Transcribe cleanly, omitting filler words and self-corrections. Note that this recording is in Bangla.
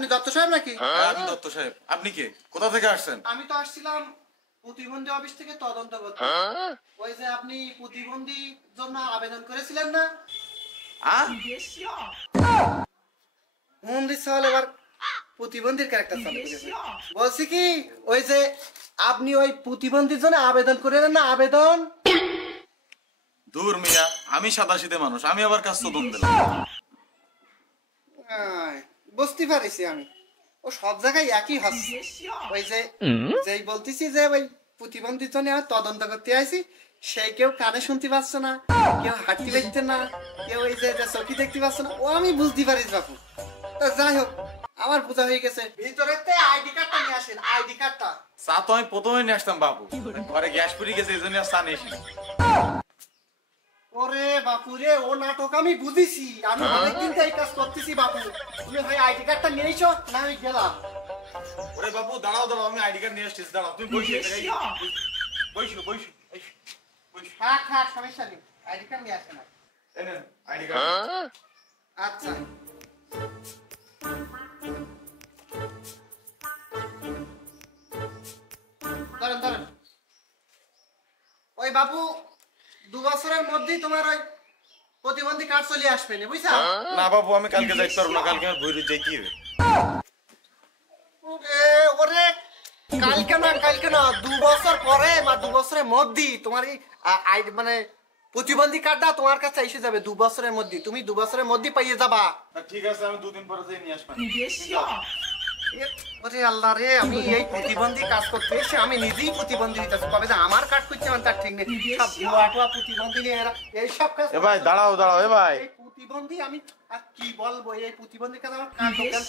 আপনি দত্ত সাহেব নাকি? আমি দত্ত সাহেব। আপনি কে? কোথা থেকে আসছেন? আমি তো আসছিলাম প্রতিবন্ধী অফিস থেকে তদন্ত করতে। ওই যে আপনি প্রতিবন্ধী জন্য আবেদন করেছিলেন না? মন্দির সাহেব এবার প্রতিবন্ধীর ক্যারেক্টার চালু করেছে। বলছি কি ওই যে আপনি ওই প্রতিবন্ধীর জন্য আবেদন করেন না? আবেদন দূর মিয়া, আমি সাদাসিধে মানুষ, আমি আবার কাজ তদন্ত দিলাম। বুঝতে পারিছি আমি। ও সব জায়গায় একই হচ্ছে। ওই যে যেই বলতেছি যে ওই প্রতিবন্ধীর জন্য তদন্ত করতে আইছি, সেই কেউ কানে শুনতে পাচ্ছে না, কেউ হাঁটতে পারছে না, কেউ ওই যে চোখে দেখতে পাচ্ছে না। ও আমি বুঝতে পারিস বাপু। তা যাই হোক, আমার বোঝা হয়ে গেছে। ভিতরে আইডি কার্ডটা নিয়ে আসেন, আইডি কার্ডটা। চা তো আমি প্রথমে নিয়ে আসতাম বাবু, ঘরে গ্যাস পুড়ে গেছে, এই জন্য আর চা নিয়ে আসি। ওরে বাপু রে, ও নাটক আমি বুঝেছি। আমি অনেকদিন এই কাজ করতেছি বাপু। তুমি ভাই আইডি কার্ডটা নিয়ে এসো, না আমি গেলাম। ওরে বাবু দাঁড়াও দাঁড়াও, আমি আইডি কার্ড নিয়ে আসছি, দাঁড়াও তুমি বসো। বসো বসো। থাক থাক, সমস্যা নেই, আইডি কার্ড নিয়ে আসে না। এই নেন আইডি কার্ড। আচ্ছা, ধরেন ধরেন। ওই বাপু 2 বছরের মধ্যেই তোমার ওই প্রতিবন্ধী কার্ড চলে আসবে না, বুঝছা? না বাবু, আমি কালকে যাইতে পারবো না, কালকে আমার ভৈরব যাই কি হবে। ওরে কালকে না 2 বছর পরে বা 2 বছরের মধ্যেই তোমার এই মানে প্রতিবন্ধী কার্ডটা তোমার কাছে এসে যাবে। 2 বছরের মধ্যে, তুমি 2 বছরের মধ্যে পাইয়ে যাবা। ঠিক আছে, আমি 2 দিন পরে যাই নিয়ে আসবো। ওরে আল্লাহ রে, আমি এই প্রতিবন্ধী কাজ করতে এসে আমি নিজেই প্রতিবন্ধী হইতেছি। কবে যে আমার কার্ড করছে আমার তার ঠিক নেই। সব ভুয়া প্রতিবন্ধী নিয়ে এরা এই সব কাজ। এ ভাই দাঁড়াও দাঁড়াও, এ ভাই এই প্রতিবন্ধী আমি আর কি বলবো, এই প্রতিবন্ধী কাজ আমার কাজ